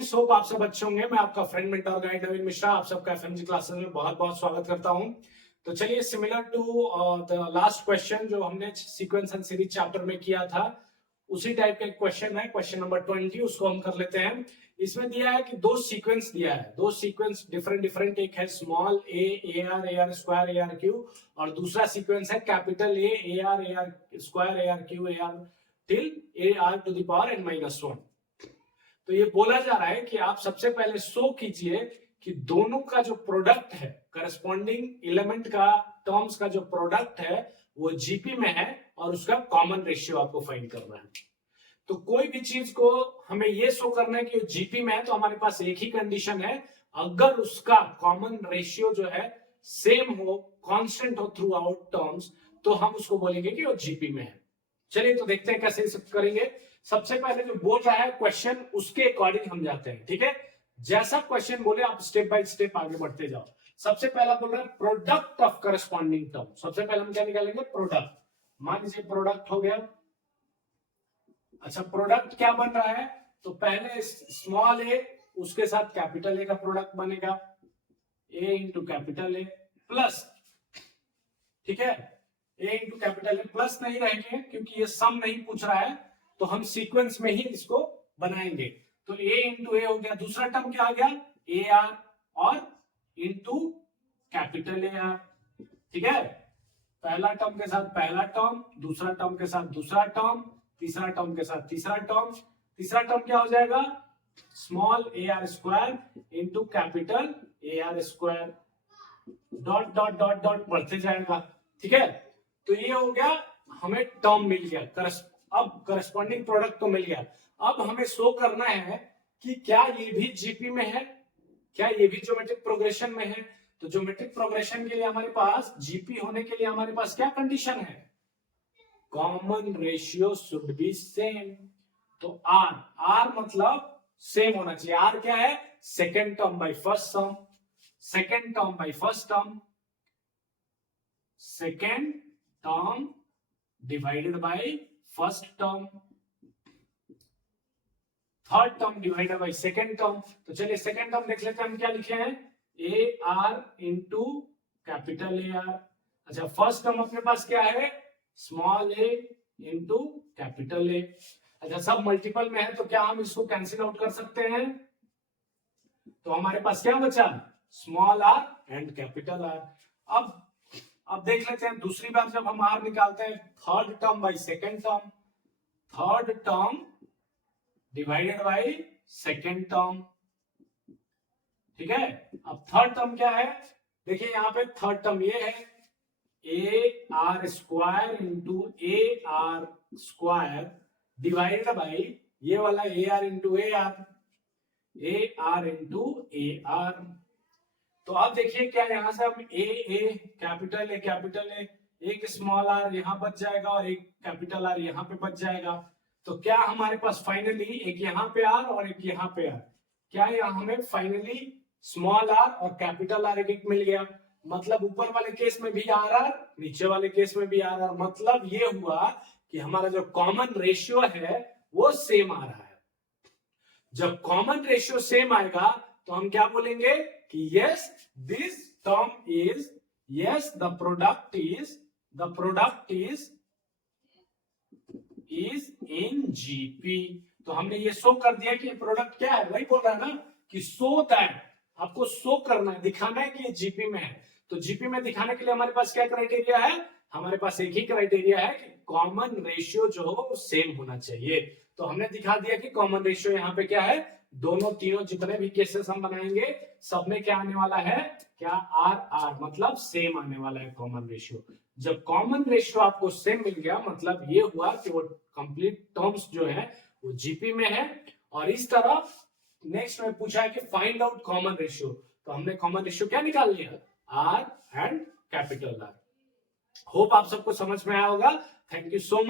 Friends, hope आप सब अच्छे होंगे। मैं आपका फ्रेंड मेंटर गाइड नवीन मिश्रा आप सबका एफएमजी क्लासेस में बहुत बहुत स्वागत करता हूं। तो चलिए, similar to the last question जो हमने सीक्वेंस एंड सीरीज चैप्टर में किया था, उसी टाइप का एक क्वेश्चन है, क्वेश्चन नंबर 20, उसको हम कर लेते हैं। इसमें दिया है कि दो सीक्वेंस दिया है, दो सीक्वेंस डिफरेंट, एक है small a r square a r cube, और दूसरा सीक्वेंस है capital a r square a r cube a r till a r to the power n minus 1। तो ये बोला जा रहा है कि आप सबसे पहले शो कीजिए कि दोनों का जो प्रोडक्ट है, करस्पॉन्डिंग एलिमेंट का टर्म्स का जो प्रोडक्ट है वो जीपी में है, और उसका कॉमन रेशियो आपको फाइंड करना है। तो कोई भी चीज को हमें ये शो करना है कि जीपी में है, तो हमारे पास एक ही कंडीशन है, अगर उसका कॉमन रेशियो जो है सेम हो, कांस्टेंट हो थ्रू आउट टर्म्स, तो हम उसको बोलेंगे कि वो जीपी में है। चलिए, तो देखते हैं कैसे करेंगे। सबसे पहले जो बोल रहा है क्वेश्चन, उसके अकॉर्डिंग हम जाते हैं, ठीक है। जैसा क्वेश्चन बोले आप स्टेप बाय स्टेप आगे बढ़ते जाओ। सबसे पहला बोल रहा है प्रोडक्ट ऑफ करस्पॉन्डिंग टर्म। सबसे पहले हम क्या निकालेंगे? प्रोडक्ट। मान लीजिए प्रोडक्ट हो गया। अच्छा, प्रोडक्ट क्या बन रहा है? तो पहले स्मॉल ए, उसके साथ कैपिटल ए का प्रोडक्ट बनेगा, ए इंटू कैपिटल ए प्लस, ठीक है, ए इंटू कैपिटल ए प्लस नहीं रहेंगे क्योंकि ये सम नहीं पूछ रहा है, तो हम सीक्वेंस में ही इसको बनाएंगे। तो ए इंटू ए हो गया, दूसरा टर्म क्या आ गया? ए आर, और इंटू कैपिटल ए आर, ठीक है। पहला टर्म के साथ पहला टर्म, दूसरा टर्म के साथ दूसरा टर्म, तीसरा टर्म के साथ तीसरा टर्म। तीसरा टर्म क्या हो जाएगा? Small a r square into capital a r square, dot dot dot dot बढ़ते जाएगा, ठीक है। तो ये हो गया, हमें टर्म मिल गया, अब करस्पॉन्डिंग प्रोडक्ट तो मिल गया। अब हमें शो करना है कि क्या ये भी जीपी में है, क्या ये भी ज्योमेट्रिक प्रोग्रेशन में है। तो ज्योमेट्रिक प्रोग्रेशन के लिए हमारे पास, जीपी होने के लिए हमारे पास क्या कंडीशन है? Common ratio should be same. तो आर मतलब सेम होना चाहिए। आर क्या है? Second term by first term, second term by first term, second term divided by first term, third term divided by second term. तो चलिए second term देख लेते हैं, हम क्या लिखे हैं? A R into capital a are. अच्छा, फर्स्ट टर्म अपने पास क्या है? Small A into capital A. अच्छा, सब मल्टीपल में है तो क्या हम इसको कैंसिल आउट कर सकते हैं? तो हमारे पास क्या बचा? Small r and capital r. अब देख लेते हैं दूसरी बार जब हम आर निकालते हैं, third term by second term, third term divided by second term, ठीक है। अब थर्ड टर्म क्या है? देखिए यहां पे थर्ड टर्म ये है, ए r square into A r square divided by ये वाला A R into A R into A R. तो अब देखिए क्या यहां से हम ए कैपिटल ए, एक स्मॉल आर यहां बच जाएगा और एक कैपिटल आर यहां पे बच जाएगा। तो क्या हमारे पास फाइनली एक यहां पे आर और एक यहां पे आर, क्या यहां हमें फाइनली स्मॉल आर और कैपिटल आर एक मिल गया? मतलब ऊपर वाले केस में भी आर, नीचे वाले केस में भी आर। मतलब ये हुआ कि हमारा जो कॉमन रेशियो है वो सेम आ रहा है। जब कॉमन रेशियो सेम आएगा तो हम क्या बोलेंगे कि yes this term is, yes the product is in GP. तो हमने ये शो कर दिया कि प्रोडक्ट क्या है, वही बोल रहा है ना कि शो दैट, आपको शो करना है, दिखाना है कि ये जीपी में है। तो जीपी में दिखाने के लिए हमारे पास क्या क्राइटेरिया है? हमारे पास एक ही क्राइटेरिया है कि कॉमन रेशियो जो हो वो सेम होना चाहिए। तो हमने दिखा दिया कि कॉमन रेशियो यहाँ पे क्या है, दोनों तीनों जितने भी केसेस हम बनाएंगे सब में क्या आने वाला है? क्या? आर मतलब सेम आने वाला है कॉमन रेशियो। जब कॉमन रेशियो आपको सेम मिल गया, मतलब ये हुआ कि वो कंप्लीट टर्म्स जो है वो जीपी में है। और इस तरह नेक्स्ट में पूछा है कि फाइंड आउट कॉमन रेशियो, तो हमने कॉमन रेशियो क्या निकाल लिया? R and capital r. Hope आप सबको समझ में आया होगा। Thank you so much.